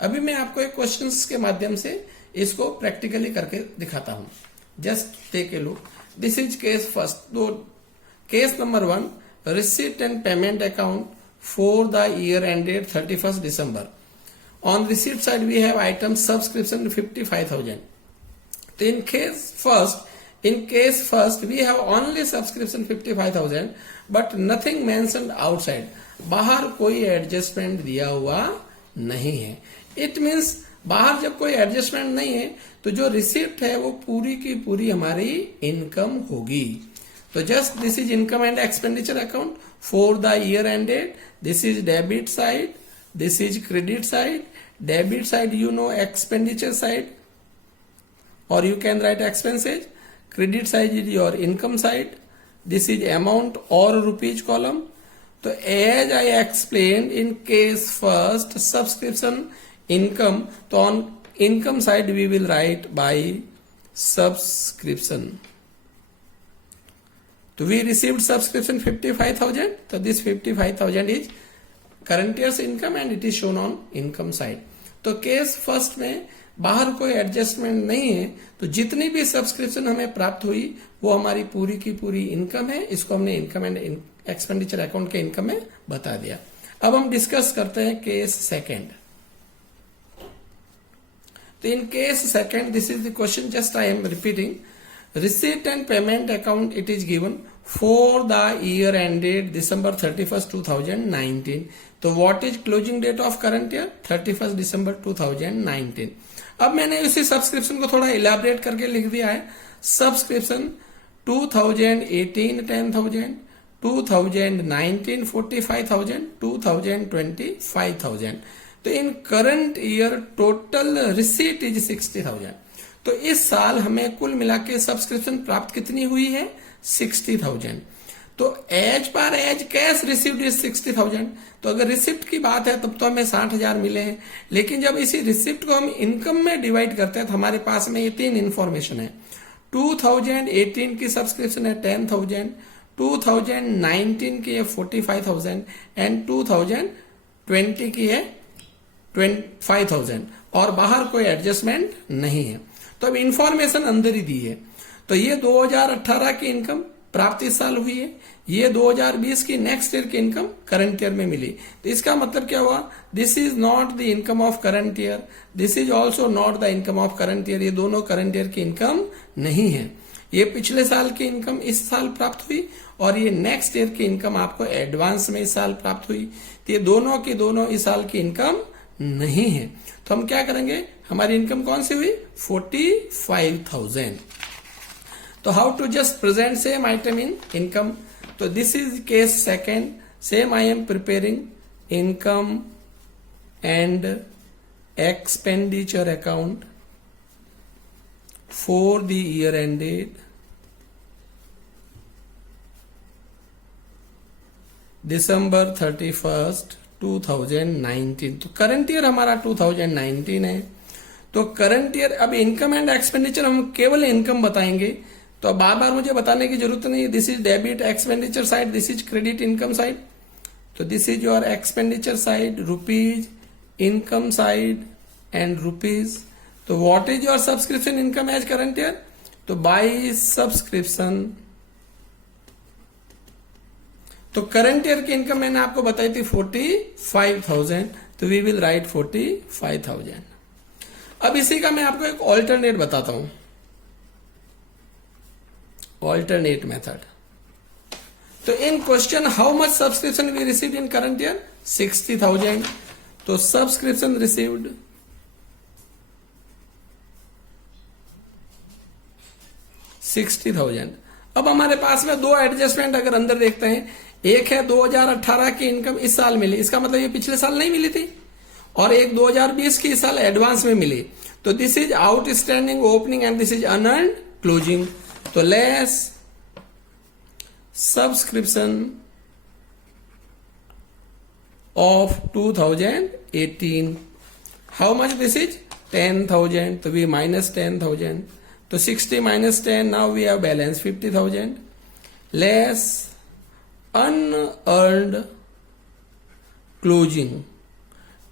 अभी मैं आपको एक क्वेश्चंस के माध्यम से इसको प्रैक्टिकली करके दिखाता हूं. Just take a look. This is case first. Case number 1, receipt and payment account for the year ended 31st December. On receipt side we have item subscription 55,000. So in case first we have only subscription 55,000 but nothing mentioned outside. बाहर कोई adjustment दिया हुआ नहीं है. It means बाहर जब कोई adjustment नहीं है तो जो रिसिप्ट है वो पूरी की पूरी हमारी इनकम होगी. तो just this is income and expenditure account for the year ended. This is debit side, this is credit side. Debit side you know expenditure side or you can write expenses. Credit side is your income side. This is amount or rupees column. So as I explained in case first subscription income, so on income side we will write by subscription. So we received subscription 55,000. So this 55,000 is current year's income and it is shown on income side. तो case first में बाहर कोई adjustment नहीं है तो जितनी भी subscription हमें प्राप्त हुई वो हमारी पूरी की पूरी इनकम है. इसको हमने इनकम एंड एक्सपेंडिचर अकाउंट के इनकम में बता दिया. अब हम डिस्कस करते हैं केस सेकंड. तो इन case second this is the question, just I am repeating. Receipt and payment account it is given for the year ended December 31st 2019. तो what is closing date of current year? 31st December 2019. अब मैंने उसी subscription को थोड़ा elaborate करके लिख दिया है. सब्सक्रिप्शन 2018 10,000, 2019 45,000, 2020 5,000. तो in current year total receipt is 60,000. तो इस साल हमें कुल मिला के सब्सक्रिप्शन प्राप्त कितनी हुई है? 60,000. तो एज पर एज कैश रिसीव्ड इज 60,000. तो अगर रिसिप्ट की बात है तब तो हमें 60,000 मिले हैं. लेकिन जब इसी रिसिप्ट को हम इनकम में डिवाइड करते हैं तो हमारे पास में ये तीन इंफॉर्मेशन है. 2018 की सब्सक्रिप्शन है 10,000, 2019 की है 45,000 एंड 2020 की है 25,000 और बाहर कोई एडजस्टमेंट नहीं है. तो अब इंफॉर्मेशन अंदर ही दी है. तो ये 2018 की इनकम प्राप्त इस साल हुई है, ये 2020 की नेक्स्ट ईयर की इनकम करंट ईयर में मिली. तो इसका मतलब क्या हुआ? This is not the income of current year, this is also not the income of current year. ये दोनों करंट ईयर की इनकम नहीं है. ये पिछले साल की इनकम इस साल प्राप्त हुई और ये नेक्स्ट ईयर की इनकम आपको एडवांस में इस साल प्राप्त हुई. तो ये दोनों की दोनों इस साल की इनकम नहीं है. तो हम क्या करेंगे? हमारी इनकम कौन सी हुई? 45,000. तो how to just present same item in income? तो this is case second. Same I am preparing income and expenditure account for the year ended December 31st 2019. तो करंट ईयर हमारा 2019 है. तो करंट ईयर अब income and expenditure हम केवल income बताएंगे तो बार बार मुझे बताने की जरूरत नहीं. This is debit expenditure side, this is credit income side. तो this is your expenditure side rupees, income side and rupees. तो what is your subscription income as current year? तो बाय सब्सक्रिप्शन. तो करंट ईयर की income मैंने आपको बताई थी 45,000. तो वी विल राइट 45,000. अब इसी का मैं आपको एक ऑल्टरनेट बताता हूं. Alternate method. तो in question how much subscription we receive in current year? 60,000. तो सब्सक्रिप्शन रिसीव्ड 60,000. अब हमारे पास में दो एडजस्टमेंट अगर अंदर देखते हैं. एक है 2018 की इनकम इस साल मिली, इसका मतलब ये पिछले साल नहीं मिली थी. और एक 2020 की इस साल एडवांस में मिली. तो this is outstanding opening and this is unearned closing. तो less subscription of 2018. How much this is? 10,000. तो वी माइनस 10,000. तो 60 minus 10, now we have balance 50,000 less unearned closing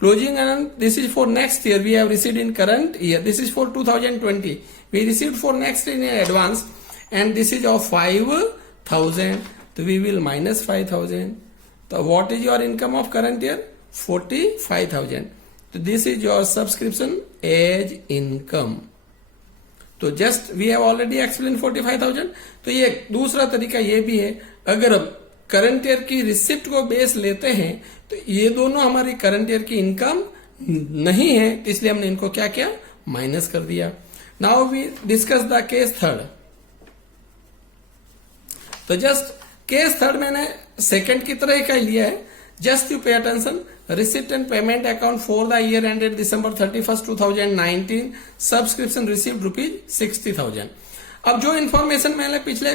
Closing and this is for next year. We have received in current year. This is for 2020. We received for next year in advance, and this is of 5,000. So we will minus 5,000. So what is your income of current year? 45,000. So this is your subscription as income. तो just we have already explain 45,000. तो ये दूसरा तरीका ये भी है, अगर हम करंट ईयर की रिसिप्ट को बेस लेते हैं तो ये दोनों हमारी करंट ईयर की इनकम नहीं है, तो इसलिए हमने इनको क्या किया, माइनस कर दिया. Now we discuss the case third. तो जस्ट केस थर्ड मैंने सेकंड की तरह का लिया है. Just you pay attention. Receipt and payment account for the year ended December 31st 2019. Subscription received rupees 60,000. अब जो इन्फॉर्मेशन मैंने पिछले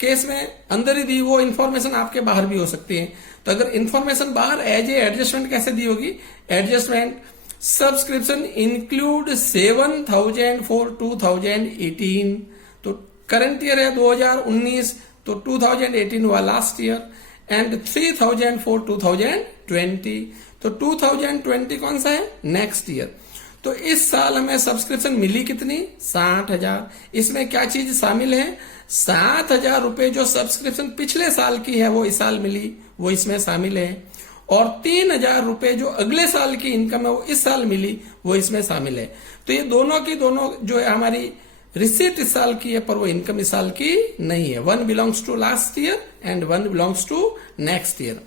केस में अंदर ही दी, वो इन्फॉर्मेशन आपके बाहर भी हो सकती है. तो अगर इन्फॉर्मेशन बाहर एज ए एडजस्टमेंट कैसे दी होगी, एडजस्टमेंट सब्सक्रिप्शन इंक्लूड 7,000 फॉर 2018. तो करंट ईयर है 2019, तो 2018 हुआ लास्ट ईयर, एंड 3,000 फॉर 2020. तो 2020 कौन सा है, नेक्स्ट ईयर. तो इस साल हमें सब्सक्रिप्शन मिली कितनी, 60,000. इसमें क्या चीज शामिल है, 7,000 रुपए जो सब्सक्रिप्शन पिछले साल की है वो इस साल मिली, वो इसमें शामिल है. और 3,000 रुपए जो अगले साल की इनकम है वो इस साल मिली, वो इसमें शामिल है. तो ये दोनों की दोनों जो है हमारी रिसीट इस साल की है, पर वो इनकम इस साल की नहीं है. One belongs to last year and one belongs to next year.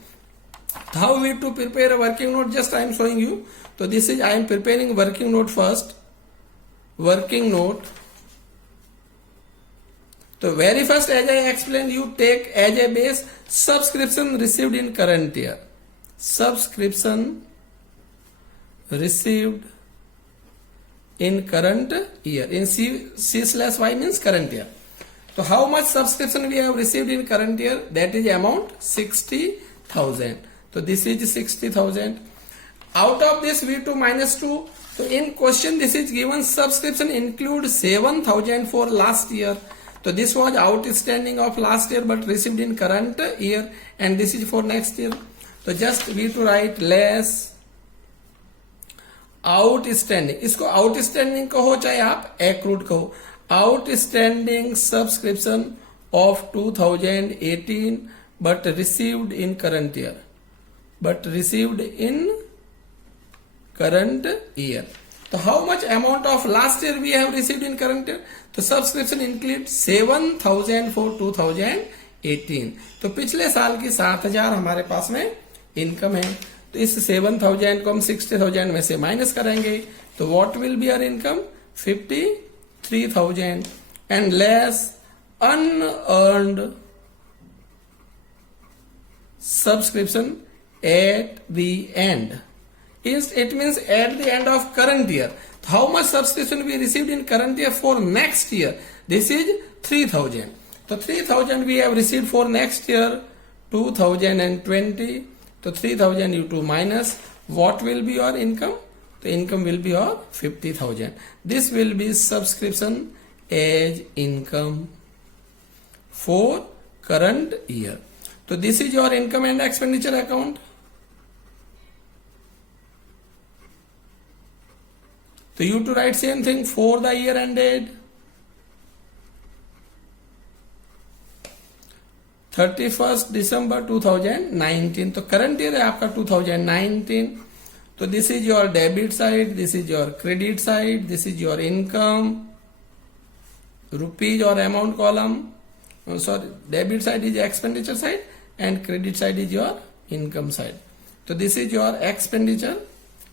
How we to prepare a working note, just I am showing you. तो this is I am preparing working note first. Working note, तो very first as I explain, you take as a base subscription received in current year. Subscription received in current year. In C/Y means current year. So how much subscription we have received in current year? That is amount 60,000. So this is 60,000. Out of this we to minus 2. So in question this is given subscription include 7,000 for last year. So this was outstanding of last year but received in current year, and this is for next year. So just we to write less outstanding. इसको outstanding कहो चाहे आप accrued कहो. Outstanding subscription of 2018 but received in current year. But received in current year. तो how much amount of last year we have received in current year. तो subscription include 7,000 for 2018. तो पिछले साल की 7,000 हमारे पास में इनकम है. तो इस 7,000 को हम 60,000 में से माइनस करेंगे, तो what will be our income, 53,000. And less unearned subscription at the end. It means at the end of current year. How much subscription we received in current year for next year? This is 3,000. So 3,000 we have received for next year 2020. So 3,000 you to minus, what will be your income? The income will be your 50,000. This will be subscription as income for current year. So this is your income and expenditure account. So you to write same thing for the year ended 31st December 2019. तो current year है आपका 2019. तो this is your debit side, this is your credit side, this is your income rupees और amount column. Sorry, debit side is expenditure side and credit side is your income side. तो this is your expenditure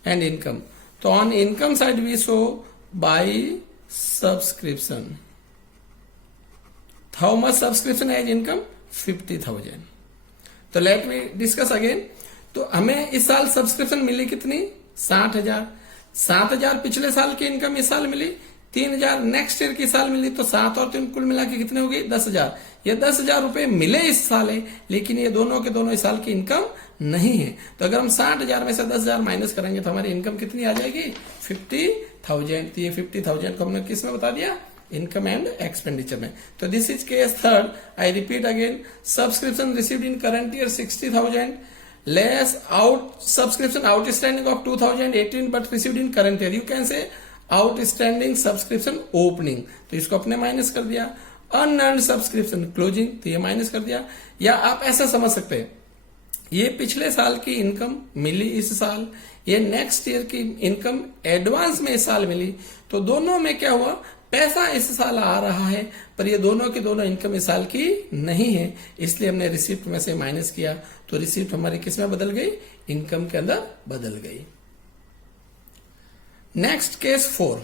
and income. तो on income side we show by subscription. How much subscription as income, 50,000. तो let me discuss again. तो हमें इस साल subscription मिली कितनी, 60,000. 7,000 पिछले साल की इनकम इस साल मिली, 3,000 नेक्स्ट ईयर की साल मिली. तो 7 और 3 कुल मिला के कितने हो गई, 10,000. ये 10,000 रुपए मिले इस साल है, लेकिन ये दोनों के दोनों इस साल की इनकम नहीं है. तो अगर हम 60,000 में से 10,000 माइनस करेंगे तो हमारी इनकम कितनी आ जाएगी, 50,000. तो ये 50,000 को हमने किस में बता दिया, इनकम एंड एक्सपेंडिचर में. तो this is case third. I repeat again, subscription received in current year 60,000 less out subscription outstanding of 2018 but received in current year, you can say outstanding subscription opening, तो इसको अपने minus कर दिया। Unearned subscription closing, तो ये minus कर दिया। या आप ऐसा समझ सकते हैं, ये पिछले साल की इनकम मिली इस साल, ये नेक्स्ट ईयर की इनकम एडवांस में इस साल मिली, तो दोनों में क्या हुआ, पैसा इस साल आ रहा है पर ये दोनों की दोनों इनकम इस साल की नहीं है, इसलिए हमने रिसिप्ट में से माइनस किया, तो रिसिप्ट हमारी किस में बदल गई, इनकम के अंदर बदल गई। नेक्स्ट केस 4,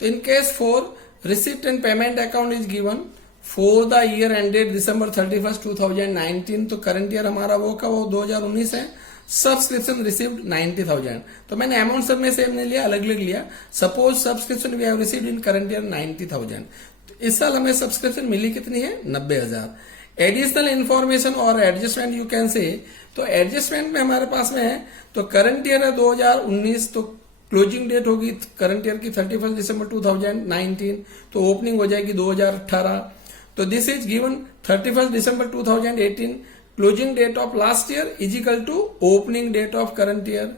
तो इन case 4 receipt and payment account is given for the year ended December 31st 2019, तो करंट ईयर हमारा वो 2019 है। सब्सक्रिप्शन रिसीव्ड 90,000, तो मैंने अमाउंट सब में से हमने लिया, अलग अलग लिया। Suppose subscription we have received in current year 90,000, तो इस साल हमें सब्सक्रिप्शन मिली कितनी है, 90,000। एडिशनल इन्फॉर्मेशन और एडजस्टमेंट यू कैन से, तो एडजस्टमेंट में हमारे पास में है, तो करंट ईयर है 2019, तो क्लोजिंग डेट होगी करंट ईयर की 31 दिसंबर 2019, तो ओपनिंग हो जाएगी 2018। तो this is given 31 December 2018, closing date of last year is equal to opening date of current year,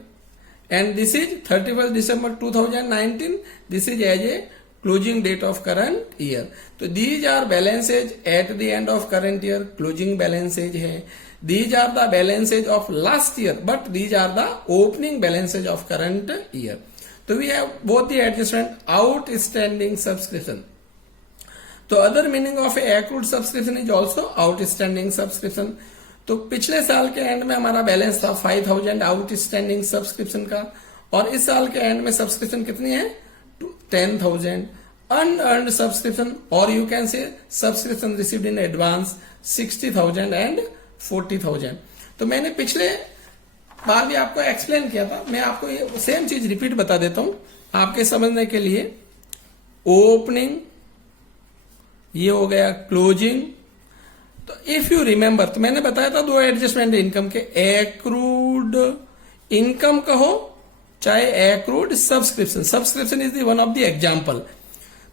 and this is 31 December 2019, this is as a closing date of current year. तो these are balances at the end of current year, closing balances है। These are the balances of last year, but these are the opening balances of current year. So we have both the adjustment, outstanding subscription. So other meaning of a accrued subscription is also outstanding subscription. तो पिछले साल के and में हमारा balance था 5,000 outstanding subscription का, और इस साल के एंड में सब्सक्रिप्शन कितनी है, 10,000। अनअर्न्ड सब्सक्रिप्शन, और you can say subscription received in advance 60,000 and 40,000। तो मैंने पिछले बार भी आपको एक्सप्लेन किया था, मैं आपको ये सेम चीज रिपीट बता देता हूं आपके समझने के लिए। ओपनिंग, ये हो गया क्लोजिंग। तो इफ यू रिमेंबर, तो मैंने बताया था दो एडजस्टमेंट इनकम के, एक्रूड इनकम कहो चाहे accrued subscription, subscription is the one of the example.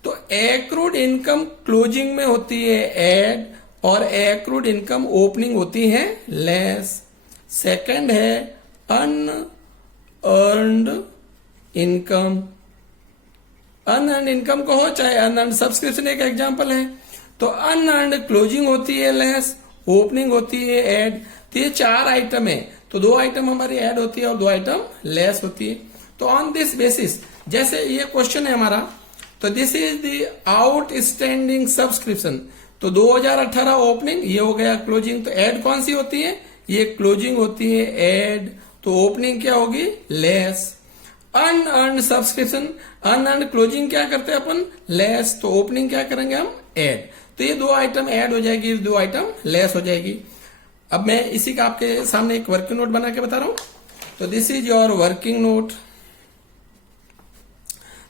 तो एक्रूड इनकम क्लोजिंग में होती है एड, और एक्रूड इनकम ओपनिंग होती है लेस। सेकंड है अनअर्न्ड इनकम, अनअर्न्ड इनकम कहो चाहे अनअर्न्ड सब्सक्रिप्शन एक एग्जांपल है। तो अनअर्न्ड क्लोजिंग होती है लेस, ओपनिंग होती है ऐड। तो ये चार आइटम है, तो दो आइटम हमारी ऐड होती है और दो आइटम लेस होती है। तो ऑन दिस बेसिस, जैसे ये क्वेश्चन है हमारा, तो this is the outstanding subscription. तो 2018 ओपनिंग, ये हो गया क्लोजिंग। तो ऐड कौन सी होती है, ये क्लोजिंग होती है ऐड, तो ओपनिंग क्या होगी, less. Unearned subscription, unearned closing क्या करते हैं अपन, लेस, तो ओपनिंग क्या करेंगे हम, ऐड। तो ये दो आइटम ऐड हो जाएगी, दो आइटम लेस हो जाएगी। अब मैं इसी का आपके सामने एक वर्किंग नोट बना के बता रहा हूं। तो this is your working note.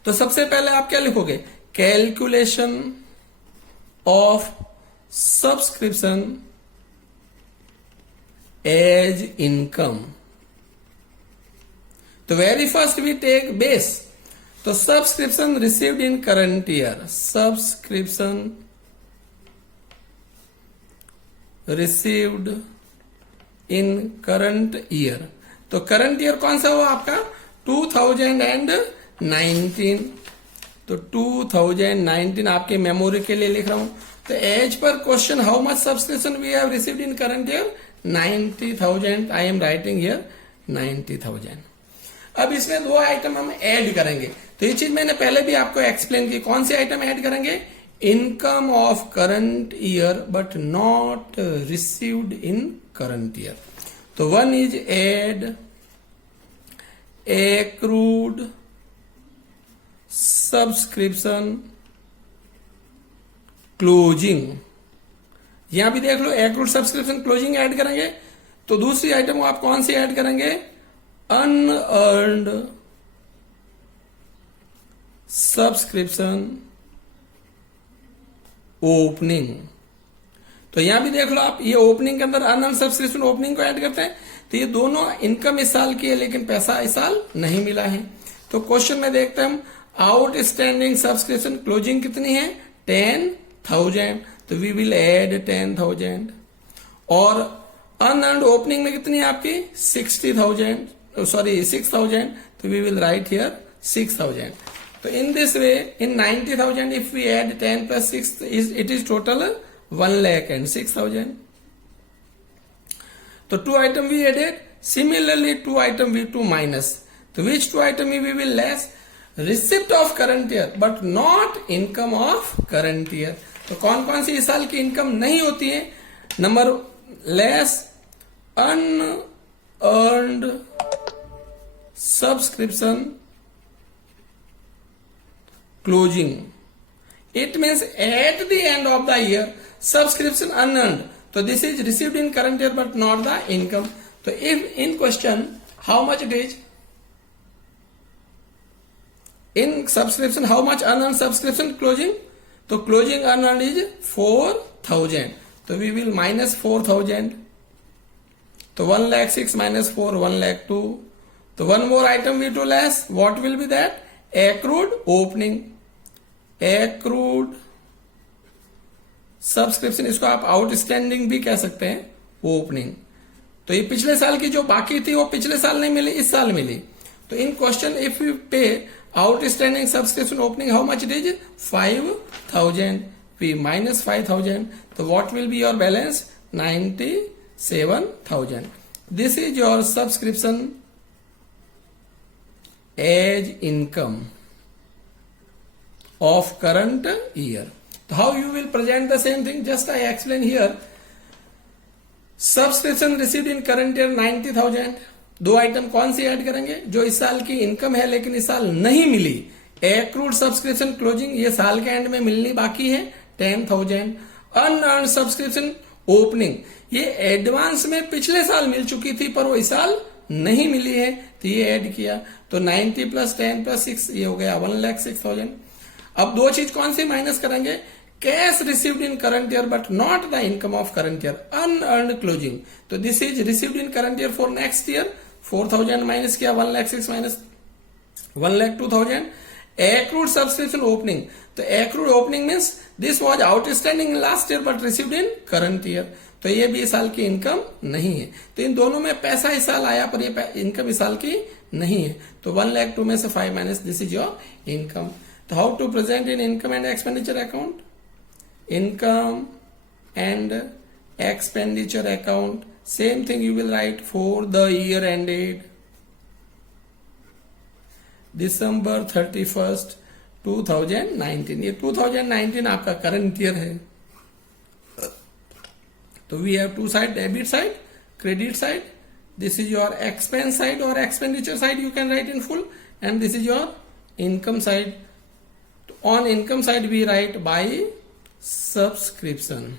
तो सबसे पहले आप क्या लिखोगे, calculation of subscription as income. तो very first we take base, तो subscription received in current year, subscription received in current year. तो करंट ईयर कौन सा हुआ आपका, 2019। तो 2019 आपके मेमोरी के लिए लिख रहा हूं। तो एज पर question, how much subscription we have received in current year, 90,000। I am writing here 90,000। अब इसमें दो आइटम हम ऐड करेंगे। तो ये चीज मैंने पहले भी आपको एक्सप्लेन की, कौन से आइटम ऐड करेंगे, income of current year but not received in current year. तो one is add accrued subscription closing. यहां भी देख लो, एक्रूड सब्सक्रिप्शन क्लोजिंग ऐड करेंगे। तो दूसरी आइटम आप कौन सी ऐड करेंगे, अनअर्न्ड सब्सक्रिप्शन ओपनिंग। तो यहां भी देख लो आप, ये ओपनिंग के अंदर अनअर्न्ड सब्सक्रिप्शन ओपनिंग को ऐड करते हैं। तो ये दोनों इनकम इस साल की है, लेकिन पैसा इस साल नहीं मिला है। तो क्वेश्चन में देखते हैं हम, आउटस्टैंडिंग सब्सक्रिप्शन क्लोजिंग कितनी है, 10,000। तो वी विल ऐड 10,000। और अनअर्न्ड ओपनिंग में कितनी है आपकी 60,000, सॉरी 6,000, तो वी विल राइट हियर 6,000. तो in this way, in 90,000, if we add 10 plus 6, it is total 1 lakh and 6,000. So 2 item we added. Similarly, 2 item we to minus. So which 2 item we will less? Receipt of current year, but not income of current year. तो कौन कौन सी इस साल की income नहीं होती है? Number less unearned subscription closing. It means at the end of the year, subscription unearned. So this is received in current year but not the income. So if in question, how much it is? In subscription, how much unearned subscription closing? So closing unearned is 4,000. So we will minus 4,000. So 1 lakh 6 minus 4, 1 lakh 2. So one more item we do less. What will be that? Accrued opening. Accrued subscription, इसको आप outstanding भी कह सकते हैं, opening. तो ये पिछले साल की जो बाकी थी वो पिछले साल नहीं मिली, इस साल मिली. तो in question if you pay outstanding subscription opening, how much it is 5,000, we minus 5,000. तो what will be your balance 97,000. This is your subscription as income of current year. So how you will present the same thing? Just I explain here. Subscription received in current year 90,000. दो item कौन सी add करेंगे? जो इस साल की income है लेकिन इस साल नहीं मिली. Accrued subscription closing, ये साल के एंड में मिलनी बाकी है 10,000. Unearned subscription opening, ये एडवांस में पिछले साल मिल चुकी थी पर वो इस साल नहीं मिली है, तो ये ऐड किया. तो 90 प्लस 10 प्लस 6, ये हो गया 1,06,000. अब दो चीज कौन सी माइनस करेंगे? Cash received in current year but not the income of current year, unearned closing. तो this is received in current year for next year. 4,000 minus किया, 1,06,000 माइनस 1,02,000. एक्रूड सब्सक्रिप्शन ओपनिंग, तो accrued opening means this was outstanding in last year but received in current year. तो ये भी इस साल की income नहीं है. तो इन दोनों में पैसा इस साल आया पर ये इनकम इस साल की नहीं है. तो 1,02,000 में से 5 minus, this is your income. So how to present in income and expenditure account? Income and expenditure account, same thing you will write for the year ended December 31st 2019. ये 2019 आपका करंट ईयर है. तो we have two side, debit side, credit side. This is your expense side or expenditure side, you can write in full, and this is your income side. On income side we write by subscription.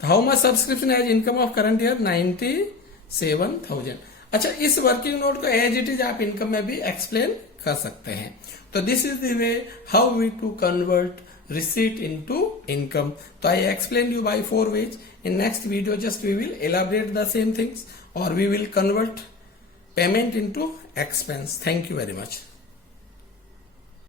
How much subscription as income of current year? 97,000. अच्छा, इस working note को as it is आप income में भी explain कर सकते हैं. तो this is the way how we to convert receipt into income. So I explained you by 4 ways. In next video just we will elaborate the same things or we will convert payment into expense. Thank you very much.